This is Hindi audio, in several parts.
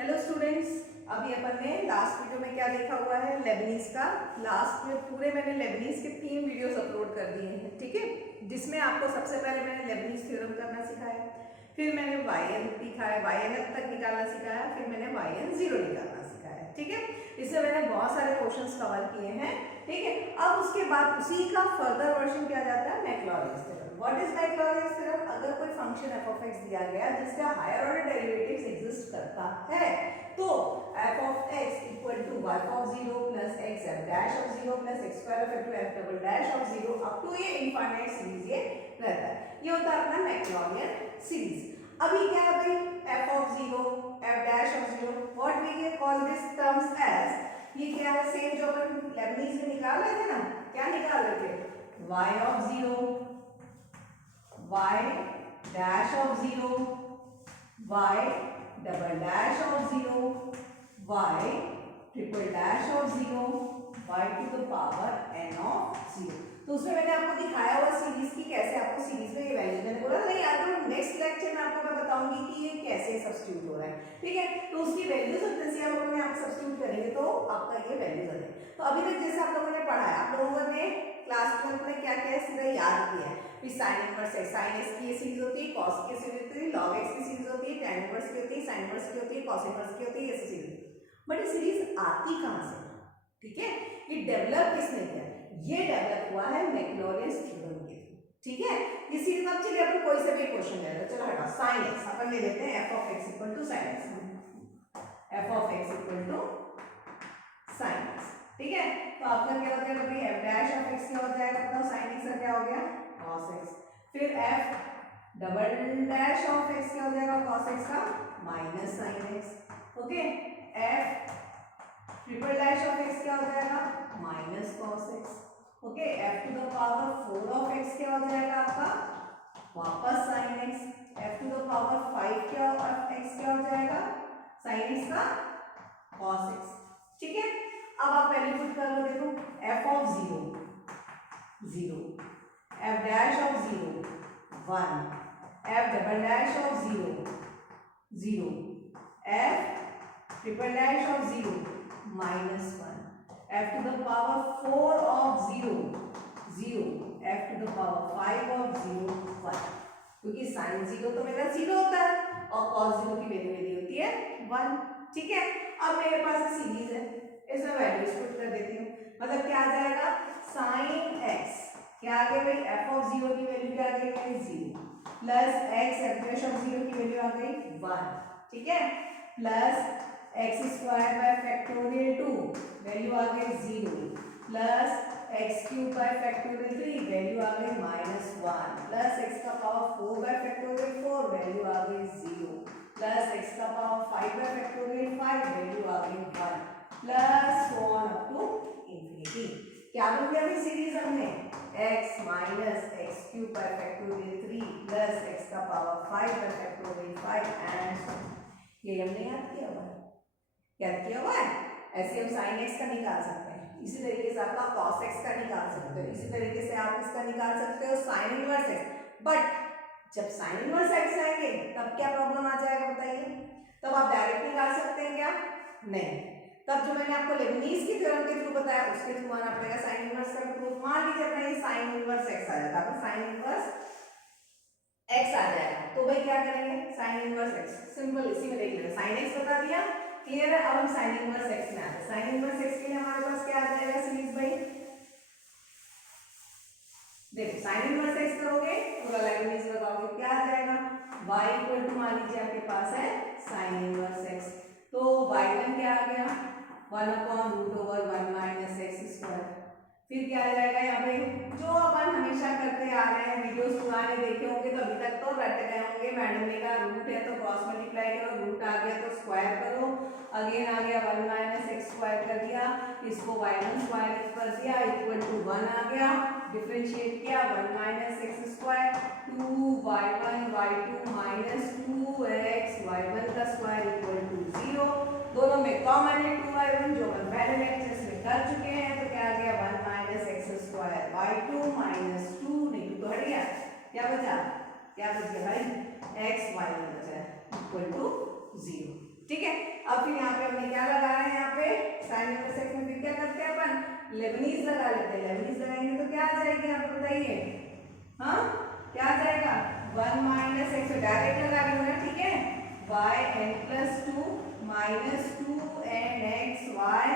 हेलो स्टूडेंट्स, अभी अपन ने लास्ट वीडियो में क्या देखा हुआ है, लेबनीज का। लास्ट में पूरे मैंने लेबनीज के 3 वीडियोस अपलोड कर दिए हैं, ठीक है। जिसमें आपको सबसे पहले मैंने लेबनीज थ्योरम करना सिखाया, फिर मैंने YN दिखाया, YN तक निकालना सिखाया, फिर मैंने YN0 निकालना सिखाया, ठीक है। इससे मैंने बहुत सारे क्वेश्चंस कवर किए हैं, ठीक है। अब उसके बाद उसी का फर्दर वर्जन किया जाता है Maclaurin's theorem. What is Maclaurin's theorem? अगर कोई फंक्शन f(x) दिया गया जिसका हायर ऑर्डर डेरिवेटिव्स एग्जिस्ट करता है, तो f(x) equal to y(0) plus x f(0) plus x square of f(0) up to ये इनफाइनाइट सीरीज ये रहता है। ये होता है अपना मैक्लॉरिन सीरीज। अभी क्या है भाई, f(0) f(0), what we call this terms as, ये क्या है, सेम जो अपन लेबनीज में निकाल रहे थे ना, क्या निकाल रहे थे, y(0), y dash of 0, y double dash of 0, y triple dash of 0, y to the power n of 0। तो उसमें मैंने आपको दिखाया हुआ सीरीज की कैसे आपको सीरीज में ये वैल्यू, मैंने बोला नहीं यार, नेक्स्ट लेक्चर में आपको मैं बताऊंगी कि ये कैसे सब्स्टिट्यूट हो रहा है, ठीक है। तो उसकी वैल्यूज जैसे आप अपने आप सब्स्टिट्यूट करेंगे तो आपका ये वैल्यूज आ जाएंगे। तो अभी तक जैसे आप लोगों ने पढ़ा है, आप लोगों ने क्लास 12 में क्या क्या सीधा याद किया है, sine inverse x, sine x की ये सीरीज होती है, कॉस की सीरीज होती है, लॉग x की सीरीज होती है, tan इनवर्स की होती है, साइन इनवर्स की होती है, कॉस इनवर्स की होती है, ऐसी सीरीज। बट ये सीरीज आती कहां से, ठीक है, ये डेवलप किसने किया, ये डेवलप हुआ है मैक्लॉरिन्स थ्योरम के थ्रू, ठीक है। ये सीरीज अब चलिए अपन कोई से भी क्वेश्चन ले रहे, चलो हटा, साइन x अपन ले लेते हैं f(x) equal to sin x, f(x) equal to sin x, ठीक है। तो आपका क्या हो जाएगा भाई, f(x) क्या हो जाएगा, बताओ, sin x का क्या हो गया, cos x, फिर f double dash of x क्या हो जाएगा, cos x का minus sin x, okay. f triple dash of x क्या हो जाएगा, minus cos x, okay. f to the power 4 of x क्या हो जाएगा आपका, वापस sin x, f to the power 5 क्या ऑफ x क्या हो जाएगा, sin x का cos x, ठीक है। अब आप पहले पुट कर लो, देखो f of 0 0, f dash of 0 1, f double dash of 0 0, f triple dash of 0 minus 1, f to the power 4 of 0 0, f to the power 5 of 0 1, क्योंकि साइन 0 तो मेरा 0 होता है और cos 0 की वैल्यू मेरी होती है 1, ठीक है। अब मेरे पास सीरीज है, इसमें वैल्यूज पुट कर देती हूँ, मतलब क्या आ जाएगा, sin x क्या आ गया भाई, f ऑफ 0 की वैल्यू क्या आ गई मेरी 0, plus x f dash of 0 की वैल्यू आ गई 1, ठीक है, plus x square by factorial 2 value आ गई 0, plus x cube by factorial 3 value आ गई -1, प्लस x का पावर 4 बाय फैक्टोरियल 4 वैल्यू आ गई 0, प्लस x का पावर 5 बाय फैक्टोरियल 5 वैल्यू आ गई 1, plus so on up to infinity. क्या बन गया भाई सीरीज हमने, x minus x cube by factorial 3 plus x का पावर 5 बाय फैक्टोरियल 5 एंड ये हमने याद किया हुआ है, याद किया हुआ है। ऐसे हम sin x का निकाल सकते हैं, इसी तरीके से आपका cos x का निकाल सकते हो, इसी तरीके से आप इसका निकाल सकते हो sin इनवर्स x। बट जब sin इनवर्स x आएंगे तब क्या प्रॉब्लम आ जाएगा बताइए, तब आप डायरेक्ट निकाल सकते हैं क्या, नहीं, तब जो मैंने आपको लेबनीज की थ्योरम के थ्रू बताया उसके थ्रू आना पड़ेगा sin इनवर्स का प्रूफ। मान लीजिए अपना ये sin इनवर्स x आ जाता है, sin इनवर्स x आ जाएगा, तो भाई क्या करेंगे, sin इनवर्स x सिंपल इसी में देख लेंगे, sin x बता दिया, क्लियर है। अब हम sin इनवर्स x में आते हैं, sin इनवर्स x के लिए हमारे पास क्या आ जाएगा सीरीज भाई, देखो sin इनवर्स x करोगे पूरा लेबनीज लगाओगे, क्या आ जाएगा, y इक्वल टू, मान लीजिए आपके पास है sin इनवर्स x, तो y1 क्या आ गया, 1/√1 माइनस एक्स स्क्वायर, फिर क्या आ जाएगा यहाँ पे, जो अपन हमेशा करते आ रहे हैं, वीडियोस पुराने देखे होंगे तो अभी तक तो रट गए होंगे, मैडम ने कहा रूट है तो क्रॉस मल्टीप्लाई करो, रूट आ गया तो स्क्वायर करो, अगेन आ गया 1 माइनस एक्स स्क्वायर कर दिया, इसको y1 स्क्वायर कर दिया इक्वल टू 1 आ गया, डिफरेंशिएट किया 1 minus x square 2y1 y2 minus 2x y1 का स्क्वायर इक्वल टू 0, दोनों में कॉमन है 2y1 जो हम पहले लेक्चर्स में कर चुके हैं, तो क्या आ गया 1 minus x square y2 minus 2, नहीं तो हट गया, क्या बचा, क्या बच गया भाई, x y1 बचा इक्वल टू 0, ठीक है। अब अब फिर यहाँ पे हमने क्या लगाया है, यहाँ पे साइन इनवर्स एक्स में फिर क्या करते हैं अपन, लेबनीज लगा लेते हैं। लेबनीज लगाएंगे तो क्या आ जाएगी आप बताइए, हाँ क्या आ जाएगा, 1 माइनस एक्स डायरेक्ट लगा लूंगा, ठीक है, y n plus 2 minus 2 n x y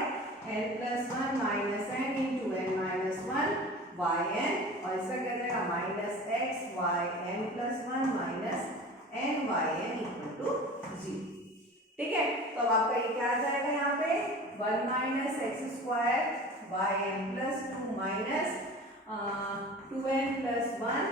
n plus 1 minus n into n minus 1 y n, और इसका क्या जाएगा minus x y n plus 1 minus n y n equal to 0। ठीक है, तो अब आपका ये क्या आ जाएगा, यहाँ पे 1 minus x square y n plus 2 minus 2n plus 1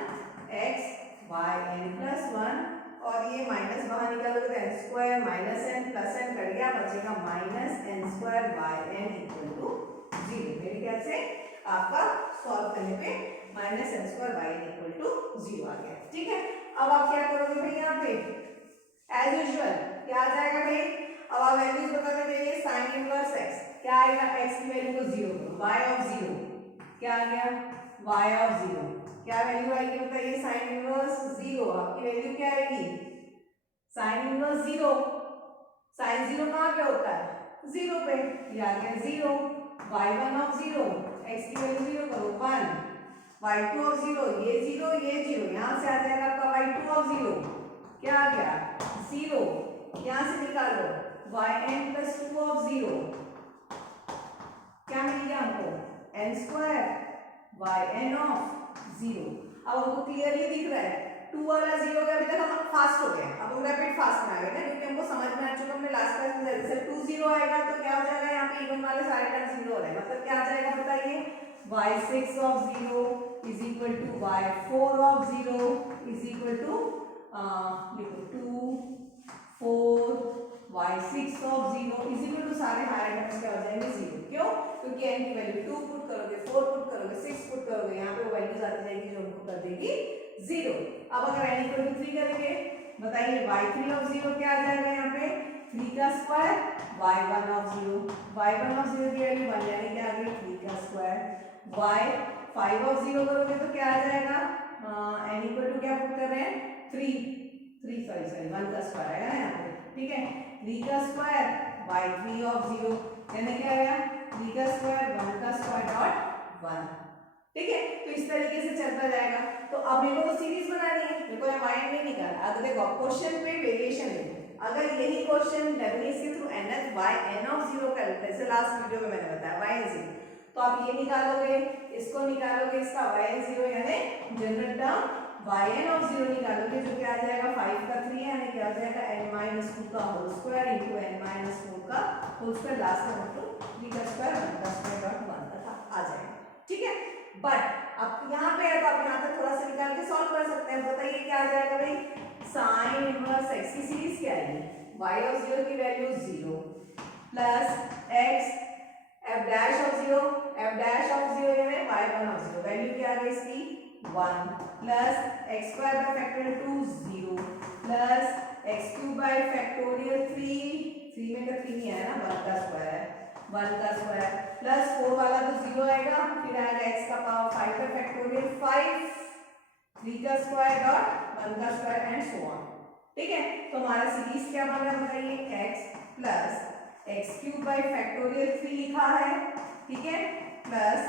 x y n plus 1, और ये माइनस बाहर निकालोगे तो n square minus n plus n cut गया, बचेगा minus n square y n equal to 0। मेरे ख्याल से आपका सॉल्व करने पे minus n square y n equal to 0 आ गया। ठीक है, अब आप क्या करोगे भाई, यहाँ पे एज यूजुअल क्या आ जाएगा भाई, अब आप वैल्यूज बताते जाइए। साइन इनवर्स एक्स क्या आएगा, एक्स की वैल्यू को 0 करो, वाई ऑफ 0 क्या आ गया, वाई ऑफ 0 क्या वैल्यू आएगी बताइए, साइन इनवर्स 0 आपकी वैल्यू क्या आएगी, साइन इनवर्स 0, साइन 0 कहाँ पे होता है, 0 पे, ये आ गया 0, y1 ऑफ 0 x की वैल्यू 0 करो 1, y2 ऑफ 0 ये 0 ये 0, यहाँ से आ जाएगा आपका y2 ऑफ 0 क्या आ गया 0, यहाँ से निकालो yn प्लस 2 ऑफ 0 क्या मिल गया हमको n स्क्वायर yn ऑफ 0। अब हमको क्लियरली दिख रहा है 2 वाला 0 का, अभी तक हम फास्ट हो गए, अब हम रैपिड फास्ट में आ गए ना, क्योंकि हमको समझ में आ चुका, हमने लास्ट क्लास में जैसे 2 0 आएगा तो क्या हो जाएगा, यहाँ पे इवन वाले सारे टर्म 0 हो रहे हैं, मतलब क्या आ जाएगा बताइए, y6 of 0 is equal to y4 of 0 is equal to लिखो 2 4 y6 of 0 is equal to सारे हायर टर्म्स क्या हो जाएंगे 0। क्यों, क्योंकि n की वैल्यू 2 पुट करोगे 4 पुट करोगे 6 पुट करोगे, यहाँ पे वो वैल्यूज आती जाएगी जो हमको कर देगी 0। अब अगर n इक्वल टू 3 करेंगे बताइए y3 ऑफ 0 क्या आ जाएगा, यहाँ पे 3 का square y1 of 0, y1 of 0 की वैल्यू 1 यानी क्या आ गई 3 का स्क्वायर, y5 ऑफ 0 करोगे तो क्या आ जाएगा, n इक्वल टू क्या पुट कर रहे हैं 3 सॉरी 1 का स्क्वायर आएगा यहाँ पे, ठीक है, 3 का स्क्वायर y3 ऑफ 0 यानी क्या आया 3 का स्क्वायर 1 का स्क्वायर डॉट 1। ठीक है, तो इस तरीके से चलता जाएगा। तो अब मेरे को तो सीरीज बनानी है, मेरे को y नहीं निकालना। अगर देखो क्वेश्चन पे वेरिएशन है, अगर यही क्वेश्चन लेबनीज के through nth y n of 0 का जैसे लास्ट वीडियो में मैंने बताया y n 0, तो आप ये निकालोगे, इसको निकालोगे, इसका y n 0 यानी जनरल टर्म yn ऑफ 0 निकालोगे, जो क्या आ जाएगा 5 का 3 यानी क्या आ जाएगा n - 2 का होल स्क्वायर इनटू n - 4 का होल स्क्वायर, लास्ट में मतलब 3 का स्क्वायर 1 का स्क्वायर डॉट 1 तक आ जाएगा। ठीक है, बट अब यहाँ पे है तो आप यहाँ तक थोड़ा सा निकाल के सॉल्व कर सकते हैं। बताइए क्या आ जाएगा भाई, साइन इनवर्स x की सीरीज क्या आएगी, y ऑफ 0 की value 0 plus x f dash of 0 यानी y1 ऑफ 0 वैल्यू क्या आ गई इसकी 1 plus x square by factorial 2 0 plus x cube by factorial 3 में का 3 ही है ना, 1 का स्क्वायर प्लस 4 वाला तो 0 आएगा, फिर आएगा x का पावर 5 का फैक्टोरियल 5 3 का स्क्वायर डॉट 1 का स्क्वायर एंड सो ऑन। ठीक है, तो हमारा सीरीज क्या बन रहा है बताइए, x plus x cube by factorial 3 लिखा है, ठीक है, plus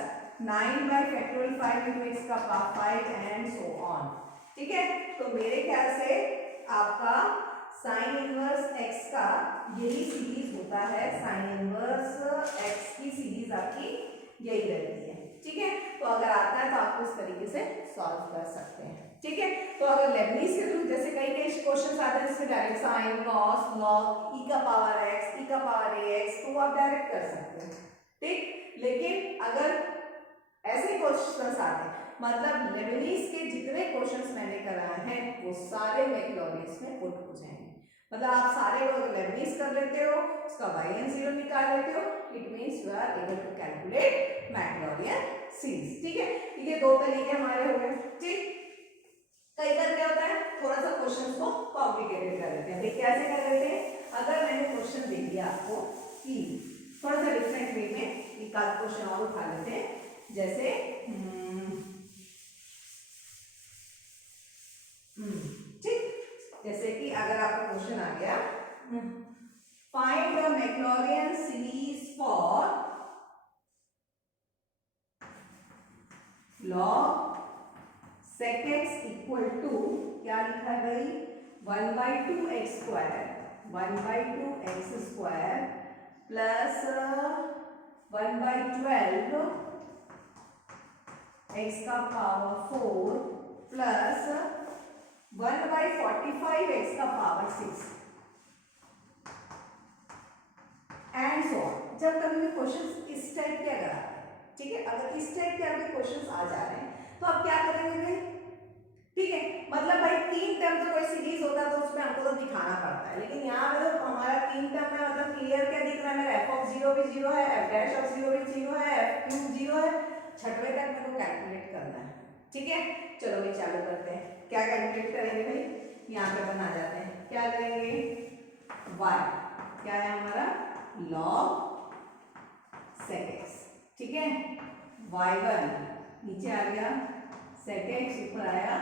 9 bye factorial 5 into x का पावर 5 एंड सो ऑन। ठीक है, तो मेरे ख्याल से आपका साइन इनवर्स x का यही सीरीज होता है, साइन इनवर्स x की सीरीज आपकी यही रहती है। ठीक है, तो अगर आता है तो आप इस तरीके से सॉल्व कर सकते हैं। ठीक है, तो अगर लेबनीज के थ्रू जैसे कई क्वेश्चंस आते हैं जिसमें direct sine cos log e का पावर x e का पावर ax, तो आप डायरेक्ट कर सकते हैं। ठीक, लेकिन अगर ऐसे क्वेश्चंस आते हैं, मतलब लेबनीज के जितने क्वेश्चंस मैंने कराए हैं वो सारे मैक्लॉरियंस में पुट हो जाएंगे, मतलब आप सारे लेबनीज कर लेते हो, उसका yn 0 निकाल लेते हो, it means you are able to calculate Maclaurin series. ठीक है, ये दो तरीके हमारे हो गए। ठीक, कई बार क्या होता है थोड़ा सा क्वेश्चन को कॉम्प्लिकेटेड कर लेते हैं। भाई कैसे कर लेते हैं, अगर मैंने क्वेश्चन दे दिया आपको कि थोड़ा सा डिफरेंट वे में एक आध क्वेश्चन और उठा लेते हैं, जैसे ठीक, जैसे कि अगर आपका क्वेश्चन आ गया find the Maclaurin series for log sec x equal to क्या लिखा है भाई 1/2 x square 1/2 x square plus 1/12 x का पावर 4 प्लस 1/45 x का पावर 6 एंड सो ऑन। जब कभी भी क्वेश्चंस इस टाइप के अगर आते हैं, ठीक है, अगर इस टाइप के आपके क्वेश्चंस आ जा रहे हैं तो आप क्या करेंगे भाई, ठीक है, मतलब भाई 3 टर्म का कोई सीरीज होता है तो उसमें हमको तो दिखाना पड़ता है, लेकिन यहाँ पे तो हमारा 3 टर्म में मतलब क्लियर क्या दिख रहा है मेरा f(0) भी 0 है, f'(0) भी 0 है, f³ 0 है, छठवें तक मेरे को कैलकुलेट करना है, ठीक है। चलो भाई चालू करते हैं। क्या कैलकुलेट करेंगे भाई, यहाँ पे बना जाते हैं, क्या करेंगे y क्या है हमारा log sec x, ठीक है, y1 नीचे आ गया sec x ऊपर आया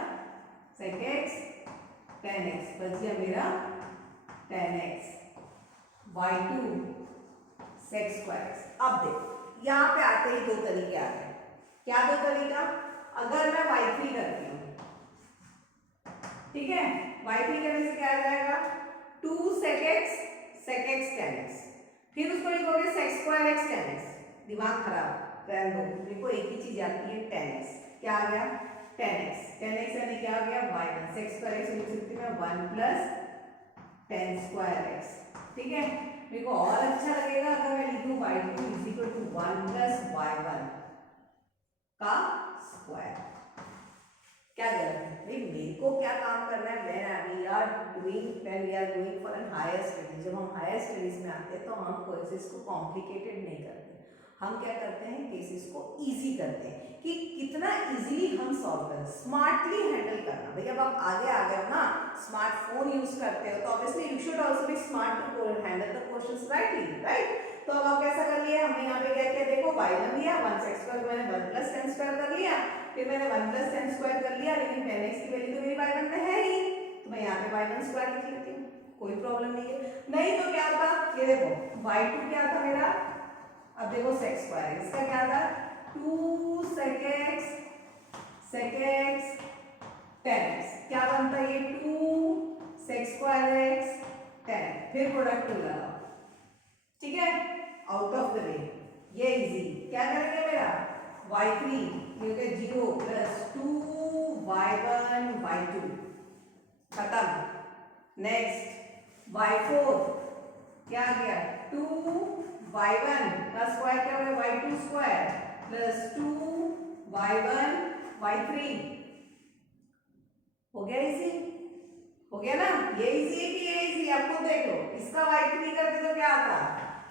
sec x tan x बच गया मेरा tan x y2 sec square x। अब देखो यहाँ पे आते ही दो तरीके आते हैं। क्या दो तरीका, अगर मैं y3 करती हूँ, ठीक है, y3 करने से क्या आ जाएगा 2 sec x tan x, फिर उसको लिखोगे sec square x tan x, दिमाग खराब रहने दो, देखो एक ही चीज आती है tan x, क्या आ गया tan x यानी क्या आ गया y1 sec square x लिख सकती हूँ 1 प्लस tan square x, ठीक है। मेरे को और अच्छा लगेगा अगर मैं लिखूं y2 is equal to 1 plus y1 का स्क्वायर। क्या गलत है भाई, मेरे को क्या काम करना है, when we are going for an higher studies, जब हम हायर स्टडीज में आते हैं तो हम केसेस को कॉम्प्लिकेटेड नहीं करते, हम क्या करते हैं केसेस को इजी करते हैं कि कितना इजीली हम सॉल्व करें, स्मार्टली हैंडल करना। भाई अब आप आगे आ गए हो ना, स्मार्टफोन यूज करते हो तो obviously you should also be smart to handle the questions rightly, right. तो अब आप कैसा कर लिया, हमने यहाँ पे क्या किया, देखो y1 लिया 1 sec square, मैंने 1 प्लस tan square कर लिया, फिर मैंने 1 प्लस tan square कर लिया, लेकिन tan x की वैल्यू तो मेरी y1 में है ही, तो मैं यहाँ पे y1 स्क्वायर लिख लेती हूँ, कोई प्रॉब्लम नहीं है। नहीं तो क्या था, ये देखो y2 क्या था मेरा, अब देखो sec square इसका क्या था 2 sec x tan x, क्या बनता है ये 2 sec square x tan, फिर प्रोडक्ट लगाओ, ठीक है, आउट ऑफ द वे, ये इजी। क्या करेंगे मेरा y3 क्योंकि 0 प्लस 2 y1 y2 खत्म। नेक्स्ट y4 क्या आ गया 2 y1 का स्क्वायर क्या होगा y2 square plus 2 y1 y3, हो गया इजी, हो गया ना, ये इजी है कि ये इजी, आपको देख लो, इसका y3 करते तो क्या आता,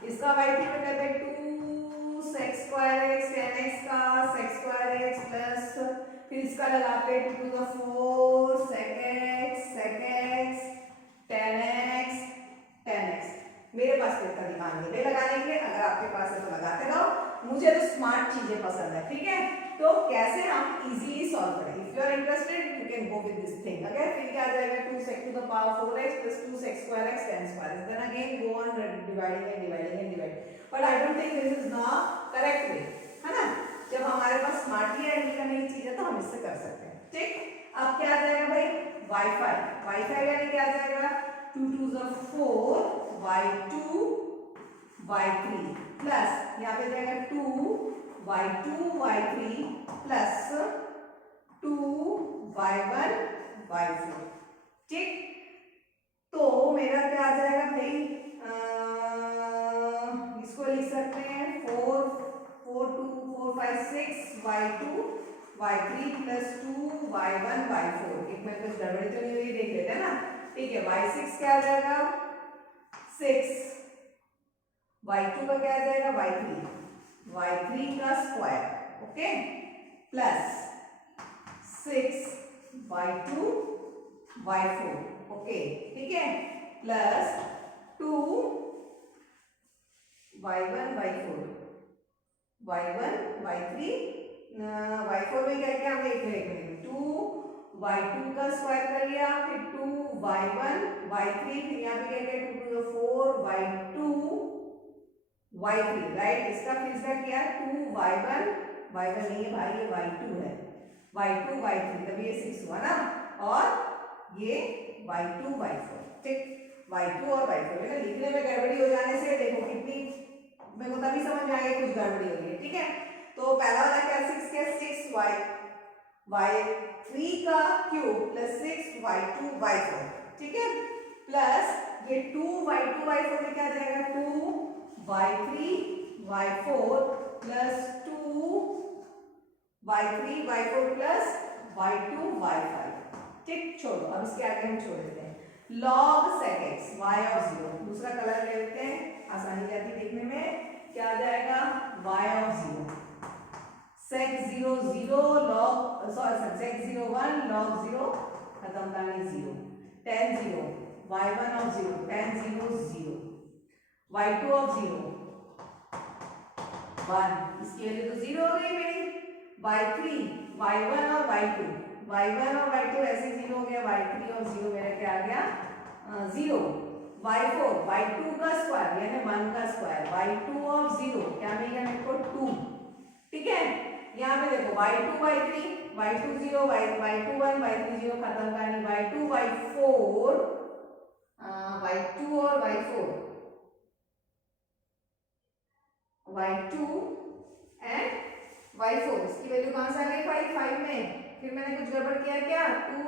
इसका y3 में करते 2 sec square x tan x का sec square x प्लस फिर इसका लगाते 2 to the 4 sec x tan x। मेरे पास इतना दिमाग नहीं है लगाने के लिए, अगर आपके पास है तो लगाते रहो, मुझे तो स्मार्ट चीजें पसंद है, ठीक है। तो कैसे हम इजीली सॉल्व करें, if you are interested you can go with this thing. अगर फिर क्या आ जाएगा 2 sec to the power 4x plus 2 sec square x tan square x, then again go on dividing, but I don't think this is now correct way, है ना। जब हमारे पास स्मार्टली हैंडल करने की चीज है तो हम इससे कर सकते हैं, ठीक। अब क्या आ जाएगा भाई y5 यानी क्या आ जाएगा 2 to the 4 y2 y3 plus यहाँ पे जाएगा 2 y2 y3 plus 2 y1 y4, ठीक। तो मेरा क्या आ जाएगा भाई, इसको लिख सकते हैं 4 2 4 5 6 y2 y3 plus 2 y1 y4, एक में कुछ गड़बड़ी तो नहीं हुई, देख लेते हैं ना, ठीक है। y6 क्या आ जाएगा 6, y2 का क्या आ जाएगा y3 का square, okay, plus 6 y2 y4, okay, ठीक है, plus 2 y1 y4 y3 y4 में क्या क्या हम देख रहे हैं 2 y2 का स्क्वायर कर लिया, फिर 2 y1 y3, फिर यहाँ पे क्या क्या 2 to the 4 y2 y3 right. इसका फिर इसका क्या 2y1 y1 नहीं है भाई, ये y2 है, y2 y3 तभी ये 6 हुआ ना, और ये y2 y4 ठीक, y2 और y4 है ना। लिखने में गड़बड़ी हो जाने से देखो कितनी, मेरे को तभी समझ में आ गया कुछ गड़बड़ी हो गई है ठीक है। तो पहला वाला क्या 6 क्या 6y y3 का क्यूब प्लस 6y2 y4 ठीक है, प्लस ये 2y2 y4 में क्या आ जाएगा 2y3 y4 plus 2y3 y4 plus y2 y5 ठीक। छोड़ो, अब इसके आगे हम छोड़ देते हैं log sec x y of 0, दूसरा कलर ले लेते हैं, आसानी जाती देखने में, क्या आ जाएगा y of 0 sec 0 0 log sec 0 1 log 0 खत्म करनी 0 tan 0 y1 of 0 tan 0 0 y2 of 0 1, इसकी वैल्यू तो 0 हो गई मेरी, y3 y1 और y1 और y2 ऐसे 0 हो गया, y3 और 0 मेरा क्या आ गया 0, y4 y2 का स्क्वायर यानी 1 का स्क्वायर, y2 ऑफ 0 क्या मिल गया मेरे को 2 ठीक है। यहाँ पे देखो y2 y3 y2 0 y2 1 y3 0 खत्म करनी, y2 y4 y2 और y4 y2 एंड y4 इसकी वैल्यू कहां से आ गई 5 5 में, फिर मैंने कुछ गड़बड़ किया क्या 2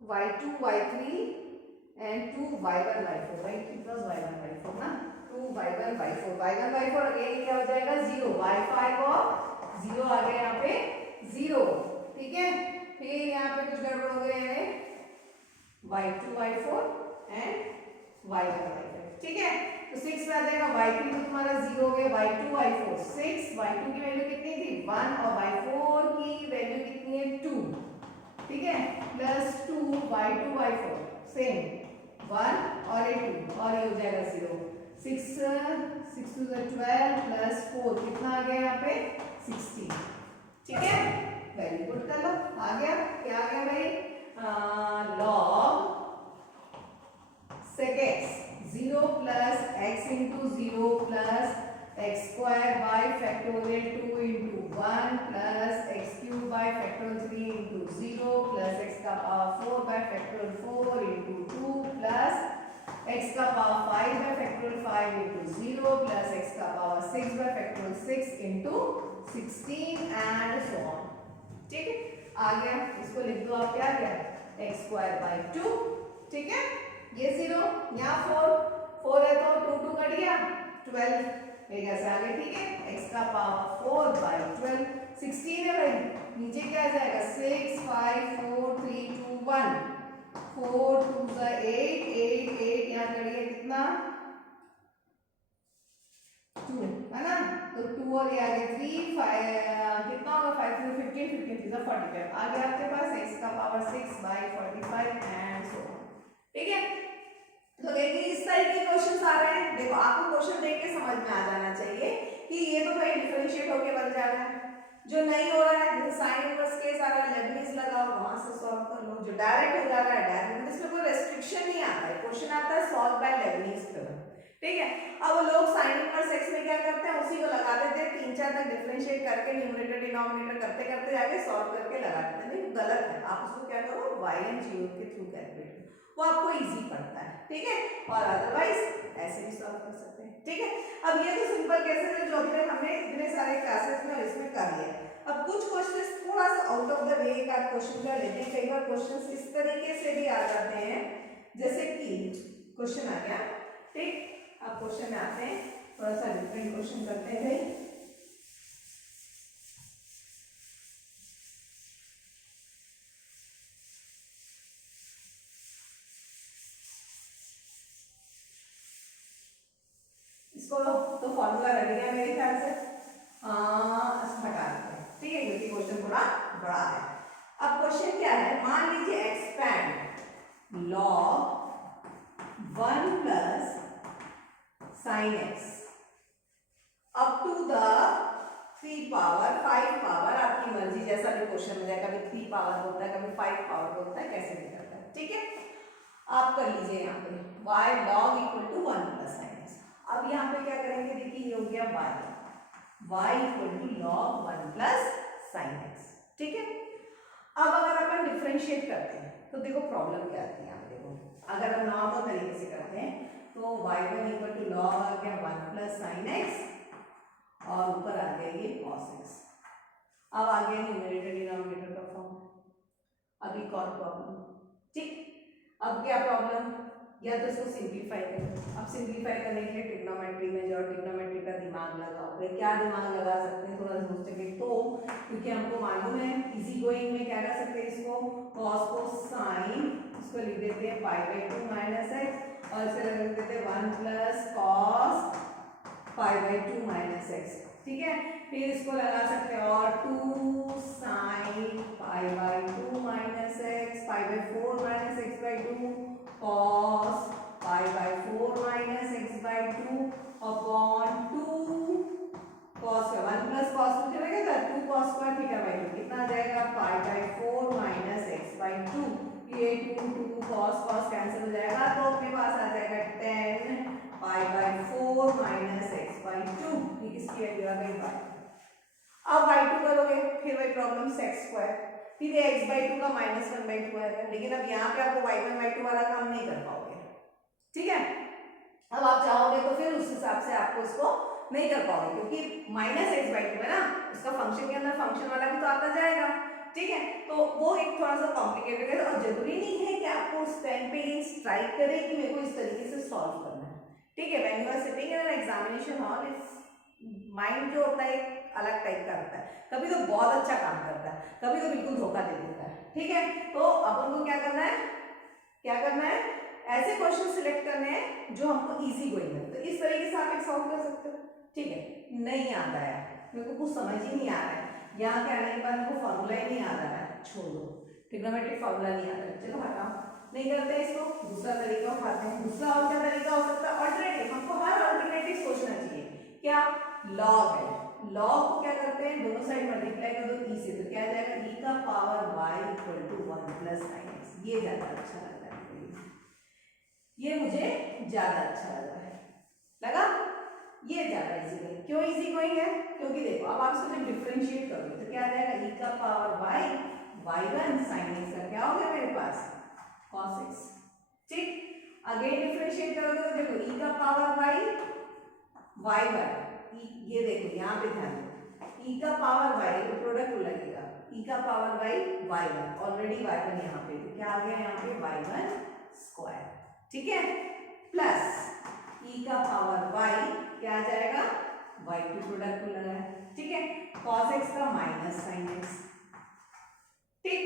y2 y3 and 2 y1 y4 right, it was y1 y4 ना, 2 y1 y4 y1 y4 again क्या हो जाएगा 0 y5 और 0 आ गया यहाँ पे 0 ठीक है। फिर यहाँ पे कुछ गड़बड़ हो गया है y2 y4 and y1 y5 ठीक है। तो 6 में आ जाएगा y3 तो तुम्हारा 0 हो गया, y2 y4 6, y2 की वैल्यू कितनी थी 1 और y4 की वैल्यू कितनी है 2 ठीक है, प्लस 2 y2 y4 सेम 1 और ये 2 और ये हो जाएगा 0 6 6 to the 12 प्लस 4 कितना आ गया यहाँ पे 16 ठीक है। वेरी गुड, कर लो आ गया, क्या आ गया भाई log sec x 0 plus x into 0 plus x square by factorial 2 into 1 plus x cube by factorial 3 into 0 plus x का power 4 by factorial 4 into 2 plus x का power 5 by factorial 5 into 0 plus x का power 6 bye factorial 6 into 16 and so on ठीक है। आ गया, इसको लिख दो आप क्या गया x स्क्वायर बाय 2 ठीक है, ये 0 यहाँ 4 है तो 2 2 कट गया 12 मेरे से आगे ठीक है, x का पावर 4 बाय 12 16 है भाई, नीचे क्या आ जाएगा 6 5 4 3 2 1 4 2 जा 8 8 8 यहाँ कट गया कितना 2 है ना, तो 2 और ये आगे 3 5 कितना होगा 5 3 15 15 3 45 आ गया आपके पास x का power 6 by 45 and so on ठीक है। तो देखिए इस टाइप के क्वेश्चंस आ रहे हैं, देखो आपको क्वेश्चन देख के समझ में आ जाना चाहिए कि ये तो भाई डिफरेंशिएट होके बन जा रहा है, जो नहीं हो रहा है जैसे साइन इनवर्स केस आ रहा है लेबनीज लगाओ वहां से सॉल्व कर लो, जो डायरेक्ट हो जा रहा है डायरेक्ट, इसमें कोई रेस्ट्रिक्शन नहीं आता है, क्वेश्चन आता है सॉल्व बाय लेबनीज थ्योरम ठीक है। अब लोग साइन इनवर्स x में क्या करते हैं उसी को लगा देते हैं 3 4 तक डिफरेंशिएट करके न्यूमरेटर डिनोमिनेटर करते करते जाके सॉल्व करके लगा देते हैं, नहीं गलत है, आप उसको क्या करो y एंड g के थ्रू कैलकुलेट करो, वो आपको इजी पड़ता है ठीक है, और अदरवाइज ऐसे भी सॉल्व कर सकते हैं ठीक है। अब ये तो सिंपल केसेस है जो अभी तक हमने इतने सारे क्लासेस में इसमें कर लिया। अब कुछ क्वेश्चंस थोड़ा सा आउट ऑफ द वे का क्वेश्चन कर लेते हैं, कई बार क्वेश्चंस इस तरीके से भी आ जाते हैं जैसे कि क्वेश्चन आ गया ठीक, अब क्वेश्चन में आते हैं थोड़ा सा डिफरेंट क्वेश्चन करते हैं भाई। इसको तो फॉर्मूला रह गया मेरे ख्याल से हटा देते हैं ठीक है, क्योंकि क्वेश्चन थोड़ा बड़ा है। अब क्वेश्चन क्या है, मान लीजिए expand log 1 plus sine x up to the 3 power 5 power, आपकी मर्जी जैसा भी क्वेश्चन में जाए, कभी 3 पावर बोलता है कभी 5 पावर बोलता है, कैसे भी करता है ठीक है। आप कर लीजिए यहाँ पे y log equal to 1 plus sine x। अब यहाँ पे क्या करेंगे, देखिए ये हो गया y equal to log 1 plus sine x. ठीक है, अब अगर अपन डिफरेंशिएट करते हैं तो देखो प्रॉब्लम क्या आती है। यहाँ देखो, अगर हम नॉर्मल तरीके से करते हैं तो y1 इक्वल टू लॉग आ गया 1 प्लस साइन एक्स और ऊपर आ गया ये कॉस एक्स। अब आ गया न्यूमरेटर डिनोमिनेटर का फॉर्म। अभी कौन प्रॉब्लम, ठीक, अब क्या प्रॉब्लम, या तो इसको सिंप्लीफाई करें। अब सिंप्लीफाई करने के लिए ट्रिग्नोमेट्री में जाओ, ट्रिग्नोमेट्री का दिमाग लगाओ। फिर क्या दिमाग लगा सकते हैं, थोड़ा सोच सके तो, क्योंकि हमको मालूम है इजी गोइंग में क्या कर सकते हैं, इसको कॉस को साइन, इसको लिख देते हैं पाई बाई 2 माइनस एक्स और इसको लिख देते हैं 1 plus cos pi by 2 minus x. ठीक है, फिर इसको लगा सकते हैं और 2 sine pi by 2 minus x pi by 4 minus x by 2 cos pi by 4 minus x by 2 upon 2 cos का 1 प्लस cos 2 चलेगा था 2 cos स्क्वायर थीटा बाई 2 कितना आ जाएगा pi by 4 minus x by 2। ये 2 cos कैंसिल हो जाएगा तो अपने पास आ जाएगा 10 pi by 4 minus x by 2। ये किसकी वैल्यू आ गई बाई। अब बाई 2 करोगे फिर वही प्रॉब्लम सेक्स स्क्वायर, फिर ये x बाई 2 का माइनस 1 बाई 2 आएगा। लेकिन अब यहाँ पे आपको y1 बाई 2 वाला काम नहीं कर पाओगे। ठीक है, अब आप चाहोगे तो फिर उस हिसाब से आपको इसको नहीं कर पाओगे, क्योंकि माइनस एक्स बाई 2 है ना, उसका फंक्शन के अंदर फंक्शन वाला भी तो आता जाएगा। ठीक है, तो वो एक थोड़ा सा कॉम्प्लिकेटेड है और जरूरी नहीं है कि आपको उस टाइम पे स्ट्राइक करे कि मेरे को इस तरीके से सॉल्व करना है। ठीक है, when you are sitting in an examination hall, इस माइंड जो होता है अलग टाइप का होता है। कभी तो बहुत अच्छा काम करता है, कभी तो बिल्कुल धोखा दे देता है। ठीक है, तो अपन को क्या करना है, ऐसे क्वेश्चन सिलेक्ट करने हैं जो हमको इजी गोइंग है। तो इस तरीके से आप एक सॉल्व कर सकते हो। ठीक है, नहीं आता है, मेरे को कुछ समझ ही नहीं आ रहा है, यहाँ के आने के बाद मेरे को फॉर्मूला ही नहीं आ रहा है, छोड़ दो, ट्रिग्नोमेट्रिक फॉर्मूला नहीं आता है, चलो हटाओ, नहीं करते इसको, दूसरा तरीका उठाते हैं। दूसरा और क्या तरीका हो सकता है, अल्टरनेटिव। हमको हर अल्टरनेटिव सोचना चाहिए। क्या, लॉग है, लॉग को क्या करते हैं, दोनों साइड मल्टीप्लाई कर दो ई से, तो क्या आ जाएगा ई का power y equal to 1 plus sine x. ये ज्यादा अच्छा लग रहा है, ये मुझे ज्यादा अच्छा लग रहा है, लगा ये ज्यादा इजी गोइंग। क्यों इजी गोइंग है, क्योंकि देखो अब आप इसको जब डिफरेंशिएट करोगे तो क्या आ जाएगा ई का power Y y1 sin x का क्या हो गया मेरे पास cos x। ठीक, अगेन डिफरेंशिएट करोगे तो देखो e का पावर y y1, ये देखो यहाँ पे ध्यान दो, e का पावर y को प्रोडक्ट लगेगा, e का power y y1, already y1 यहाँ पे, तो क्या आ गया यहाँ पे y1 स्क्वायर। ठीक है, प्लस e का पावर y क्या आ जाएगा y2 प्रोडक्ट लगा है। ठीक है, cos x का माइनस sin x। ठीक,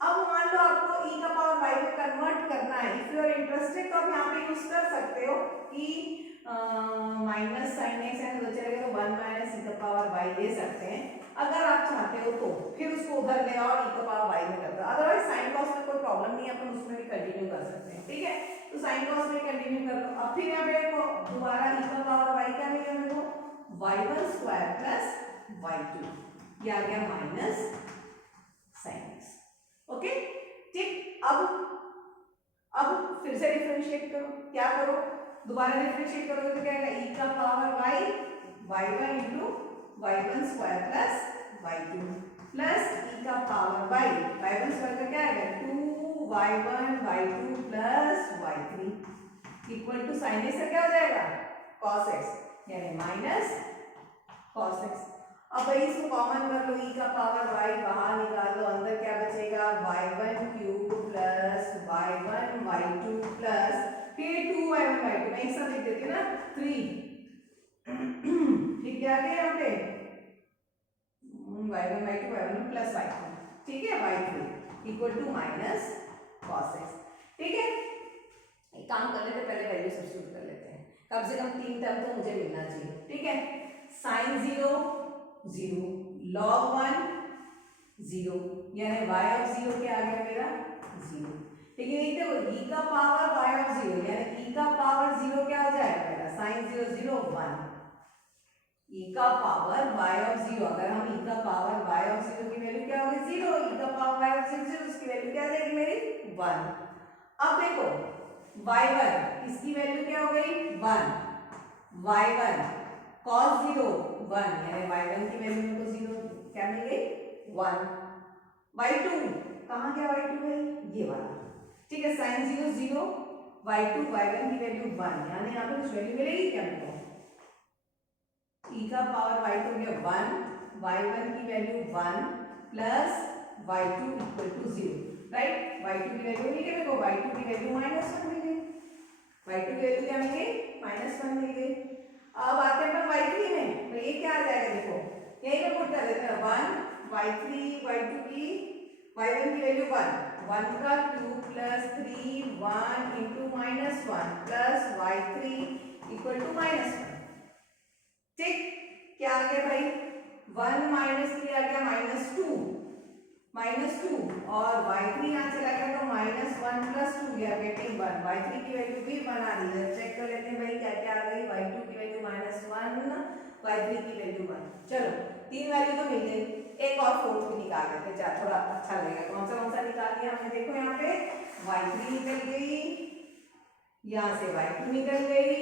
अब मान लो आपको e का पावर y में कन्वर्ट करना है, इफ यू आर इंटरेस्टेड तो आप यहाँ पे यूज कर सकते हो कि माइनस साइन एक्स है तो चलेगा, तो 1 माइनस ई का पावर y ले सकते हैं अगर आप चाहते हो तो, फिर उसको उधर ले और ई का पावर y में कर दो। अदरवाइज साइन कॉस में कोई प्रॉब्लम नहीं है, अपन उसमें भी कंटिन्यू कर सकते हैं। ठीक है, तो साइन कॉस में कंटिन्यू कर दो। अब फिर यहाँ पे दोबारा ई का पावर y क्या मिलेगा मेरे को y1 स्क्वायर प्लस y2, ये आ गया माइनस साइन एक्स। ओके, ठीक, अब फिर से डिफरेंशिएट करो, क्या करो, दोबारा डिफरेंशिएट करोगे तो क्या आएगा e का power y y1 into y1 square plus y2 plus e का पावर y y1 स्क्वायर का क्या आएगा 2y1 y2 plus y3 equal to sin x का क्या हो जाएगा cos x, यानी माइनस cos x। अब भाई इसको कॉमन कर लो, e का पावर y बाहर निकाल लो, अंदर क्या बचेगा y1 cube plus y1 y2 plus फिर 2y1 y2, मैं एक साथ लिख देती हूँ ना 3। ठीक है, आगे यहाँ पे y1 y2 y1 plus y2, ठीक है, y3 equal to minus cos x। ठीक है, एक काम कर लेते, पहले वैल्यू सब्स्टिट्यूट कर लेते हैं, कम से कम 3 टर्म तो मुझे मिलना चाहिए। ठीक है, साइन 0 0, log 1 0, यानी y ऑफ 0 क्या आ गया मेरा 0। लेकिन एक देखो e का पावर y ऑफ 0, यानी e का पावर 0 क्या हो जाएगा मेरा sin 0 0 1, e का पावर y ऑफ 0, अगर हम e का पावर y ऑफ 0 की वैल्यू क्या होगी 0, e का पावर y ऑफ 0 उसकी वैल्यू क्या आ जाएगी मेरी 1। अब देखो y1 इसकी वैल्यू क्या हो गई 1, y1 cos 0 1, यानी y1 की वैल्यू में को 0 क्या मिल गई 1, y2 कहाँ गया y2 है ये वाला, ठीक है, sin 0 0, y2 y1 की वैल्यू 1, यानी यहाँ पे कुछ वैल्यू मिलेगी क्या हमको, e का पावर y तो गया 1, y1 की value 1 plus y2 equal to 0, right, y2 की वैल्यू मिल गई मेरे को, y2 की वैल्यू -1 मिल गई, y2 की वैल्यू क्या मिल गई -1 मिल गई। अब आते हैं अपन y3 में, तो ये क्या आ जाएगा देखो, यहीं पे पुट कर देते हैं 1 y3 y2 की y1 की वैल्यू 1 का cube plus 3 1 into -1 plus y3 equal to -1, ठीक, क्या आ गया भाई 1 माइनस 3 आ गया -2 और y3 यहाँ चला गया तो -1 plus 2, we are getting 1, y3 की वैल्यू भी 1 आ रही है, चेक कर लेते हैं भाई क्या क्या आ गई, y2 की वैल्यू -1, y3 की वैल्यू 1, चलो तीन वैल्यू तो मिल गई, एक और फोर्थ भी निकाल लेते हैं, थोड़ा अच्छा लगेगा, कौन सा निकाल लिया हमने, देखो यहाँ पे y3 निकल गई, यहाँ से y2 निकल गई,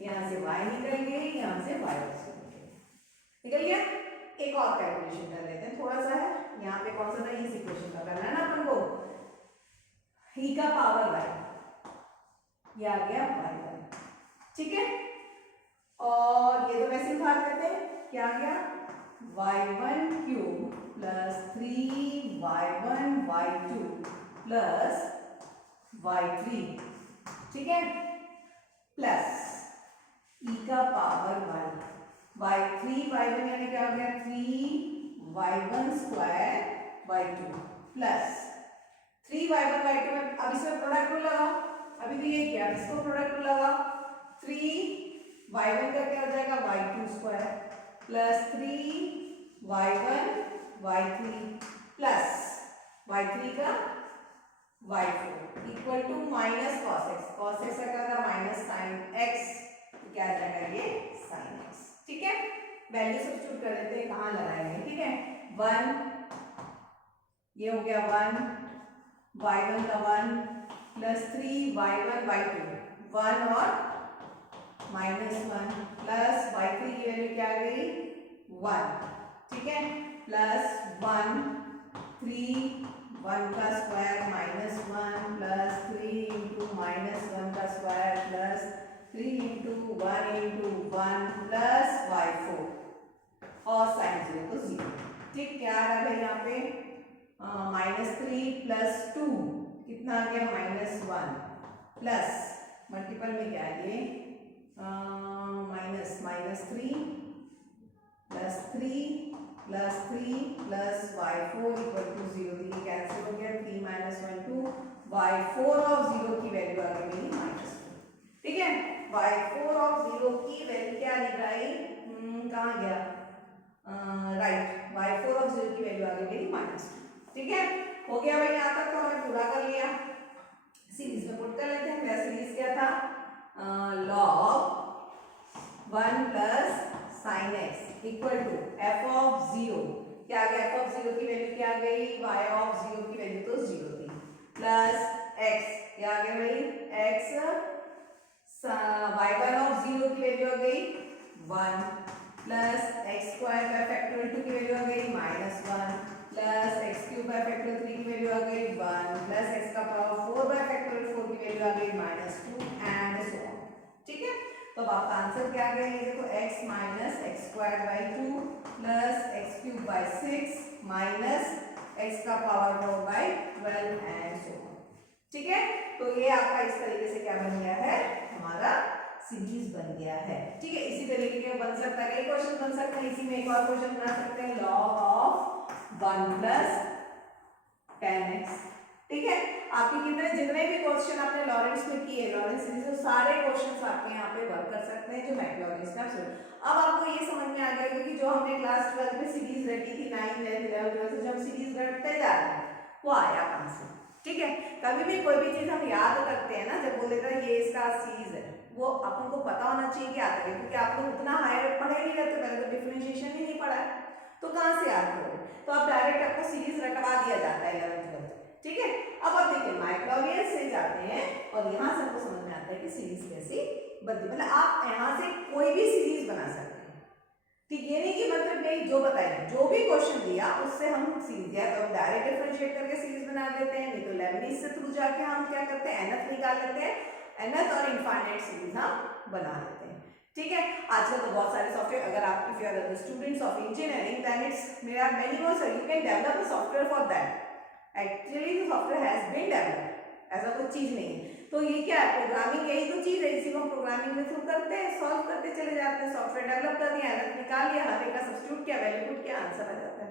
यहाँ से y निकल गई, यहाँ से y निकल गया। एक और कैलकुलेशन कर लेते हैं, थोड़ा सा है यहाँ पे, कौन सा था इस इक्वेशन का करना है ना अपन को, e का पावर y, ये आ गया y1, ठीक है, और ये तो वैसे ही भाग देते हैं, क्या आ गया y1 cube plus 3y1 y2 plus y3, ठीक है, प्लस e का पावर y3 y1 यानी क्या हो गया 3y1 square y2 plus 3y1 y2 में अब इसमें प्रोडक्ट रूल लगाओ, अभी तो ये किया, इसको प्रोडक्ट रूल लगाओ, 3y1 का क्या हो जाएगा y2 square plus 3y1 y3 plus y3 का y4 equal to minus cos x का क्या था माइनस sin x, क्या आ जाएगा ये sin x, ठीक है, वैल्यू सब्स्टिट्यूट कर देते हैं, कहाँ लगाएंगे, ठीक है, 1 ये हो गया 1 y1 का 1 प्लस 3y1 y2 1 और -1 प्लस y3 की वैल्यू क्या आ गई 1, ठीक है, प्लस 1 3 1 का स्क्वायर -1 प्लस 3 इंटू -1 का square plus 3 into 1 into 1 plus y4 और साइन 0 तो 0, ठीक, क्या आ रहा है यहाँ पे -3 प्लस 2 कितना आ गया -1 प्लस मल्टीपल में क्या है ये -3 plus 3 plus y4 equal to 0, तो ये कैंसिल हो गया, 3 -1 2, y4 ऑफ 0 की वैल्यू आ गई मेरी -2, ठीक है, y4 ऑफ 0 की वैल्यू क्या आ गई, कहाँ गया, राइट, y4 ऑफ 0 की वैल्यू आ गई मेरी -2, ठीक है, हो गया भाई, यहाँ तक तो हमने पूरा कर लिया, सीरीज में पुट कर लेते हैं, मेरा सीरीज क्या था log 1 plus sin x equal to f of 0, क्या आ गया, f ऑफ 0 की वैल्यू क्या आ गई, y ऑफ 0 की वैल्यू तो 0 थी, प्लस x क्या आ गया भाई x, y1 ऑफ 0 की वैल्यू आ गई 1 plus x square by factorial 2 की वैल्यू आ गई -1 plus x cube by factorial 3 की वैल्यू आ गई 1 प्लस x का पावर 4 बाय फैक्टोरियल 4 की वैल्यू आ गई -2 एंड सो ऑन, ठीक है, तो अब आपका आंसर क्या आ गया, ये देखो x minus x square by 2 plus x cube by 6 minus x का power 4 by 12 and so on, ठीक है, तो ये आपका इस तरीके से क्या बन गया है, हमारा सीरीज बन गया है, ठीक है, इसी तरीके के बन सकता है, एक क्वेश्चन बन सकता है, इसी में एक और क्वेश्चन बना सकते हैं, log ऑफ 1 प्लस 10x, ठीक है, आपके जितने भी क्वेश्चन आपने लॉरेंस में किए, लॉरेंस सीरीज में सारे क्वेश्चंस आपके यहाँ पे वर्क कर सकते हैं जो मैथमेटिक्स का अब आपको ये समझ में आ गया क्योंकि जो हमने क्लास 12 में सीरीज रटी थी 9 10 11 12 से जब सीरीज रटते जा रहे हैं वो आया कहाँ से, ठीक है, कभी भी कोई भी चीज हम याद करते हैं ना, जब बोल देता है ये इसका सीरीज है, वो अपन को पता होना चाहिए कि आता है, क्योंकि आप लोग उतना हायर पढ़े नहीं रहते, पहले तो डिफरेंशिएशन ही नहीं पढ़ा है, तो कहाँ से याद करोगे, तो अब डायरेक्ट आपको सीरीज रटवा दिया जाता है 11th 12th, ठीक है, अब आप देखिए मैक्लॉरियन से जाते हैं और यहाँ से आपको समझ में आता है कि सीरीज कैसी बनती है, मतलब आप यहाँ से कोई भी जो बताइए, जो भी क्वेश्चन दिया उससे हम सीरीज, या तो हम डायरेक्ट डिफरेंशिएट करके सीरीज बना लेते हैं, नहीं तो लेबनीज से थ्रू जाके हम क्या करते हैं, एनएफ निकाल लेते हैं, एनएथ और इनफाइनाइट सीरीज हम बना लेते हैं। ठीक है, आजकल तो बहुत सारे सॉफ्टवेयर, अगर आप if you are the students of engineering then it's there are many more, you can develop a software for that. Actually the software has been developed, ऐसा कोई चीज नहीं है। तो ये क्या है, प्रोग्रामिंग यही तो चीज है, इसी को हम प्रोग्रामिंग में थ्रू करते हैं, सॉल्व करते चले जाते हैं, सॉफ्टवेयर डेवलप कर दिया, एरर निकाल लिया, हर एक का सब्स्टिट्यूट किया, वैल्यू पुट किया, आंसर आ जाता है।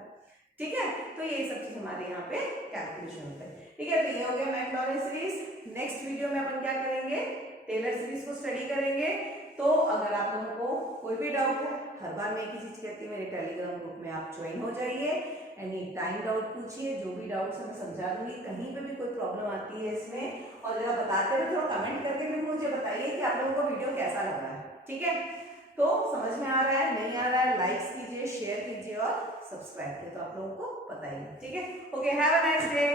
ठीक है, तो यही सब चीज हमारे यहाँ पे कैलकुलेशन होता है। ठीक है, तो ये हो गया मैक्लॉरिन सीरीज। नेक्स्ट वीडियो में अपन क्या करेंगे, टेलर सीरीज को स्टडी करेंगे। तो अगर आप लोगों को कोई भी डाउट है, हर बार मैं एक ही चीज कहती हूँ, मेरे टेलीग्राम ग्रुप में आप ज्वाइन हो जाइए, एनी टाइम डाउट पूछिए, जो भी डाउट्स मैं समझा दूंगी, कहीं पे भी कोई प्रॉब्लम आती है इसमें, और जरा बताते हुए थोड़ा कमेंट करके भी मुझे बताइए कि आप लोगों को वीडियो कैसा लग रहा है। ठीक है, तो समझ में आ रहा है, नहीं आ रहा है, लाइक्स कीजिए, शेयर कीजिए और सब्सक्राइब कीजिए, तो आप लोगों को बताइए। ठीक है, okay, have a nice day.